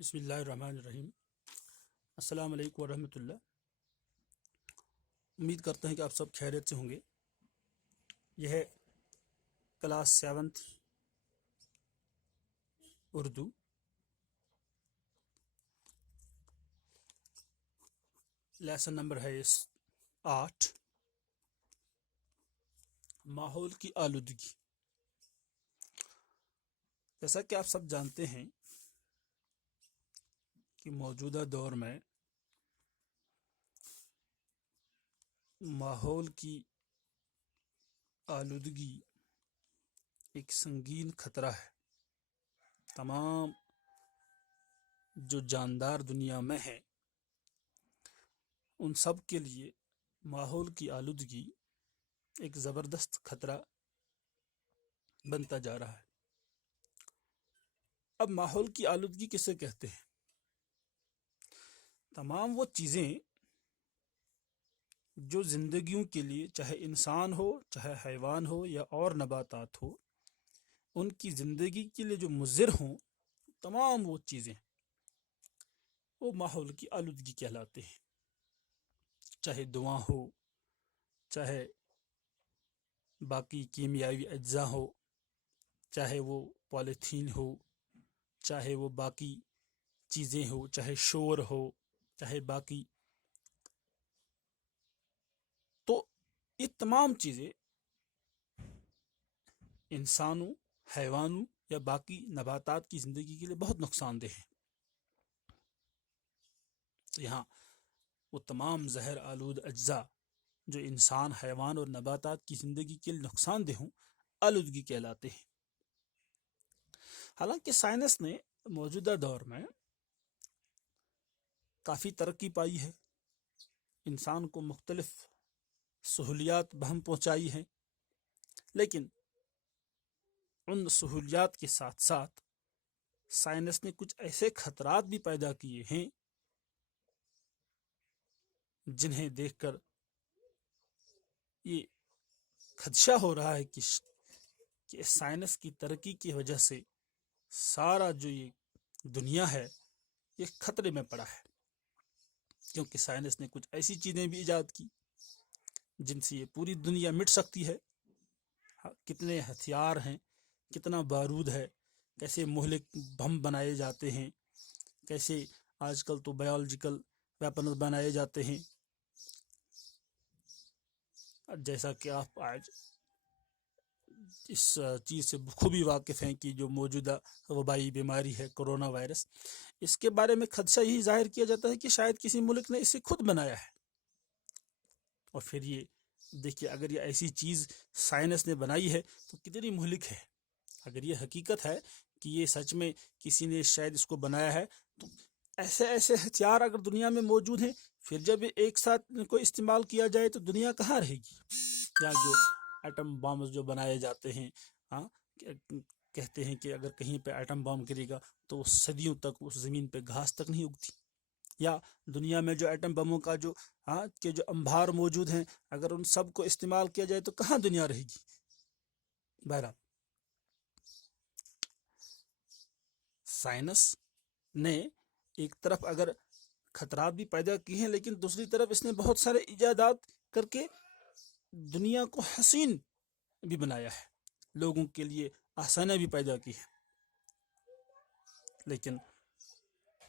بسم اللہ الرحمن الرحیم۔ السلام علیکم ورحمۃ اللہ۔ امید کرتے ہیں کہ آپ سب خیریت سے ہوں گے۔ یہ ہے کلاس 7 اردو۔ لیسن نمبر ہے 8، ماحول کی آلودگی۔ جیسا کہ آپ سب جانتے ہیں کہ موجودہ دور میں ماحول کی آلودگی ایک سنگین خطرہ ہے۔ تمام جو جاندار دنیا میں ہیں ان سب کے لیے ماحول کی آلودگی ایک زبردست خطرہ بنتا جا رہا ہے۔ اب ماحول کی آلودگی کسے کہتے ہیں؟ تمام وہ چیزیں جو زندگیوں کے لیے، چاہے انسان ہو، چاہے حیوان ہو یا اور نباتات ہو، ان کی زندگی کے لیے جو مضر ہوں، تمام وہ چیزیں وہ ماحول کی آلودگی کہلاتے ہیں۔ چاہے دعاں ہو، چاہے باقی کیمیاوی اجزاء ہو، چاہے وہ پولیتھین ہو، چاہے وہ باقی چیزیں ہو، چاہے شور ہو، چاہے باقی، تو یہ تمام چیزیں انسانوں، حیوانوں یا باقی نباتات کی زندگی کے لیے بہت نقصان دہ ہیں۔ تو یہاں وہ تمام زہر آلود اجزاء جو انسان، حیوان اور نباتات کی زندگی کے لیے نقصان دہ ہوں، آلودگی کہلاتے ہیں۔ حالانکہ سائنس نے موجودہ دور میں کافی ترقی پائی ہے، انسان کو مختلف سہولیات بہم پہنچائی ہیں، لیکن ان سہولیات کے ساتھ ساتھ سائنس نے کچھ ایسے خطرات بھی پیدا کیے ہیں جنہیں دیکھ کر یہ خدشہ ہو رہا ہے کہ سائنس کی ترقی کی وجہ سے سارا جو یہ دنیا ہے یہ خطرے میں پڑا ہے، کیونکہ سائنس نے کچھ ایسی چیزیں بھی ایجاد کی جن سے یہ پوری دنیا مٹ سکتی ہے۔ کتنے ہتھیار ہیں، کتنا بارود ہے، کیسے مہلک بم بنائے جاتے ہیں، کیسے آج کل تو بایولوجیکل ویپنز بنائے جاتے ہیں۔ جیسا کہ آپ آج اس چیز سے بخوبی واقف ہیں کہ جو موجودہ وبائی بیماری ہے کرونا وائرس، اس کے بارے میں خدشہ یہی ظاہر کیا جاتا ہے کہ شاید کسی ملک نے اسے خود بنایا ہے۔ اور پھر یہ دیکھیے، اگر یہ ایسی چیز سائنس نے بنائی ہے تو کتنی مہلک ہے۔ اگر یہ حقیقت ہے کہ یہ سچ میں کسی نے شاید اس کو بنایا ہے، تو ایسے ایسے ہتھیار اگر دنیا میں موجود ہیں، پھر جب ایک ساتھ ان کو استعمال کیا جائے تو دنیا کہاں رہے گی؟ یا جو ایٹم بامز جو بنائے جاتے ہیں، کہتے ہیں کہ اگر کہیں پہ ایٹم بام گرے گا تو صدیوں تک اس زمین پہ گھاس تک نہیں اگتی۔ یا دنیا میں جو ایٹم بموں کا جو انبار موجود ہیں، اگر ان سب کو استعمال کیا جائے تو کہاں دنیا رہے گی؟ بہرحال سائنس نے ایک طرف اگر خطرات بھی پیدا کی ہیں، لیکن دوسری طرف اس نے بہت سارے ایجادات کر کے دنیا کو حسین بھی بنایا ہے، لوگوں کے لیے آسانیاں بھی پیدا کی ہیں۔ لیکن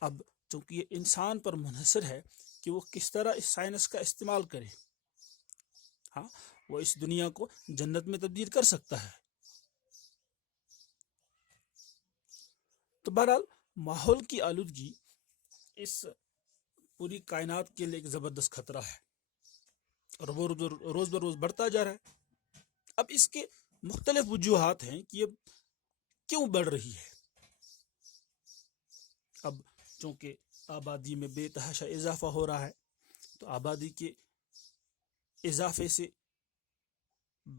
اب چونکہ یہ انسان پر منحصر ہے کہ وہ کس طرح اس سائنس کا استعمال کرے۔ وہ اس دنیا کو جنت میں تبدیل کر سکتا ہے۔ تو بہرحال ماحول کی آلودگی اس پوری کائنات کے لیے ایک زبردست خطرہ ہے، اور وہ روز بروز بڑھتا جا رہا ہے۔ اب اس کے مختلف وجوہات ہیں کہ یہ کیوں بڑھ رہی ہے۔ اب چونکہ آبادی میں بے تحاشا اضافہ ہو رہا ہے، تو آبادی کے اضافے سے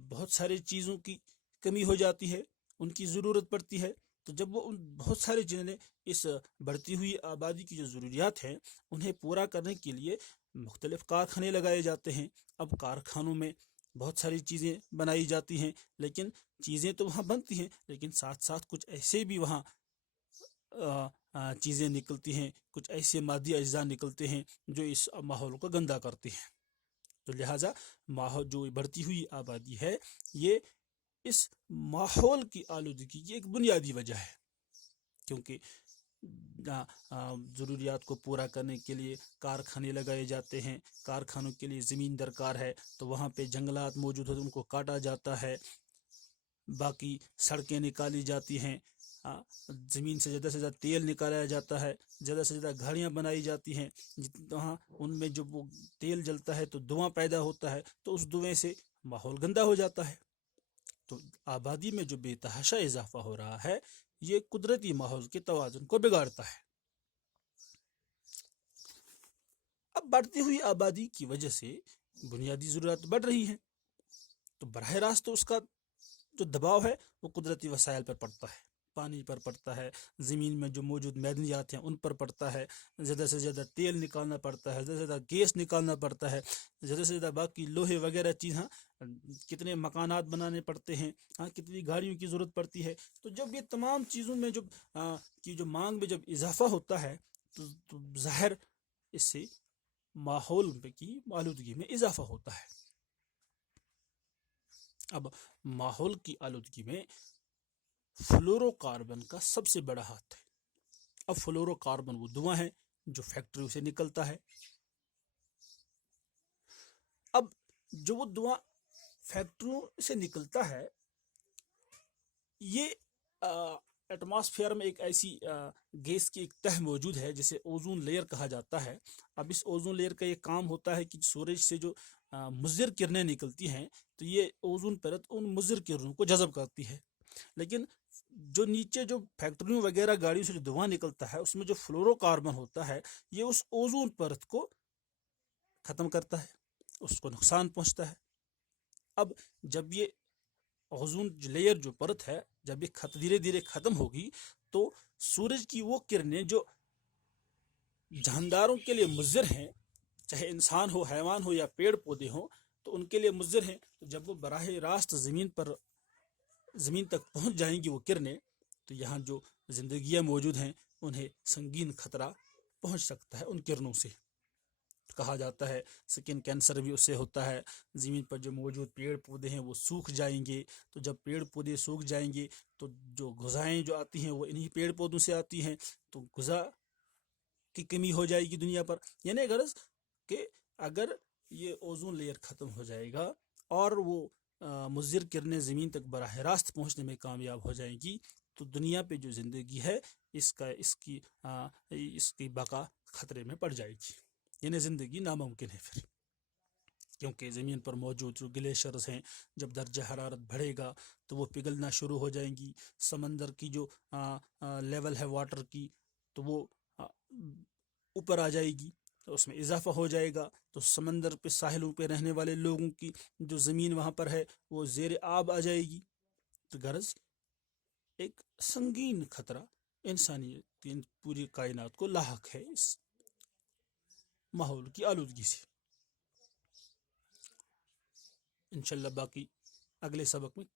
بہت ساری چیزوں کی کمی ہو جاتی ہے، ان کی ضرورت پڑتی ہے۔ تو جب وہ ان بہت ساری چیزیں، اس بڑھتی ہوئی آبادی کی جو ضروریات ہیں انہیں پورا کرنے کے لیے مختلف کارخانے لگائے جاتے ہیں۔ اب کارخانوں میں بہت ساری چیزیں بنائی جاتی ہیں، لیکن چیزیں تو وہاں بنتی ہیں، لیکن ساتھ ساتھ کچھ ایسے بھی وہاں چیزیں نکلتی ہیں، کچھ ایسے مادی اجزاء نکلتے ہیں جو اس ماحول کو گندا کرتے ہیں. تو لہٰذا ماحول جو بڑھتی ہوئی آبادی ہے یہ اس ماحول کی آلودگی کی ایک بنیادی وجہ ہے، کیونکہ ضروریات کو پورا کرنے کے لیے کارخانے لگائے جاتے ہیں، کارخانوں کے لیے زمین درکار ہے تو وہاں پہ جنگلات موجود ہوتے ہیں، ان کو کاٹا جاتا ہے، باقی سڑکیں نکالی جاتی ہیں، زمین سے زیادہ تیل نکالا جاتا ہے، زیادہ سے زیادہ گاڑیاں بنائی جاتی ہیں، وہاں ان میں جب وہ تیل جلتا ہے تو دھواں پیدا ہوتا ہے، تو اس دھویں سے ماحول گندا ہو جاتا ہے. تو آبادی میں جو بے تحاشا اضافہ ہو رہا ہے یہ قدرتی ماحول کے توازن کو بگاڑتا ہے. اب بڑھتی ہوئی آبادی کی وجہ سے بنیادی ضروریات بڑھ رہی ہیں، تو براہ راست تو اس کا جو دباؤ ہے وہ قدرتی وسائل پر پڑتا ہے، پانی پر پڑتا ہے، زمین میں جو موجود معدنیات ہیں ان پر پڑتا ہے، زیادہ سے زیادہ تیل نکالنا پڑتا ہے، زیادہ سے زیادہ گیس نکالنا پڑتا ہے، زیادہ سے زیادہ باقی لوہے وغیرہ چیز، کتنے مکانات بنانے پڑتے ہیں، کتنی گاڑیوں کی ضرورت پڑتی ہے. تو جب یہ تمام چیزوں میں جو مانگ میں جب اضافہ ہوتا ہے تو ظاہر اس سے ماحول کی آلودگی میں اضافہ ہوتا ہے. اب ماحول کی آلودگی میں فلورو کاربن کا سب سے بڑا ہاتھ ہے. اب فلورو کاربن وہ دھواں ہے جو فیکٹریوں سے نکلتا ہے. اب جو وہ دھواں فیکٹریوں سے نکلتا ہے یہ ایٹماسفیئر میں ایک ایسی گیس کی ایک تہ موجود ہے جسے اوزون لیئر کہا جاتا ہے. اب اس اوزون لیئر کا یہ کام ہوتا ہے کہ سورج سے جو مضر کرنیں نکلتی ہیں تو یہ اوزون پرت ان مضر کرنوں کو جذب کرتی ہے، لیکن جو نیچے جو فیکٹریوں وغیرہ گاڑیوں سے جو دھواں نکلتا ہے اس میں جو فلورو کاربن ہوتا ہے یہ اس اوزون پرت کو ختم کرتا ہے، اس کو نقصان پہنچتا ہے. اب جب یہ اوزون لیئر جو پرت ہے جب یہ دھیرے دھیرے ختم ہوگی تو سورج کی وہ کرنیں جو جانداروں کے لیے مضر ہیں، چاہے انسان ہو، حیوان ہو یا پیڑ پودے ہوں، تو ان کے لیے مضر ہیں. تو جب وہ براہ راست زمین تک پہنچ جائیں گی وہ کرنیں تو یہاں جو زندگیاں موجود ہیں انہیں سنگین خطرہ پہنچ سکتا ہے ان کرنوں سے. کہا جاتا ہے سکن کینسر بھی اس سے ہوتا ہے. زمین پر جو موجود پیڑ پودے ہیں وہ سوکھ جائیں گے، تو جب پیڑ پودے سوکھ جائیں گے تو جو غذائیں جو آتی ہیں وہ انہی پیڑ پودوں سے آتی ہیں، تو غذا کی کمی ہو جائے گی دنیا پر. یعنی غرض کہ اگر یہ اوزون لیئر ختم ہو جائے گا اور وہ مضر کرنیں زمین تک براہ راست پہنچنے میں کامیاب ہو جائیں گی تو دنیا پہ جو زندگی ہے اس کی بقا خطرے میں پڑ جائے گی، یعنی زندگی ناممکن ہے پھر. کیونکہ زمین پر موجود جو گلیشیئرز ہیں جب درجہ حرارت بڑھے گا تو وہ پگھلنا شروع ہو جائیں گی، سمندر کی جو لیول ہے واٹر کی تو وہ اوپر آ جائے گی، تو اس میں اضافہ ہو جائے گا، تو سمندر پہ ساحلوں پہ رہنے والے لوگوں کی جو زمین وہاں پر ہے وہ زیر آب آ جائے گی. تو غرض ایک سنگین خطرہ انسانیت کی پوری کائنات کو لاحق ہے اس ماحول کی آلودگی سے. انشاءاللہ باقی اگلے سبق میں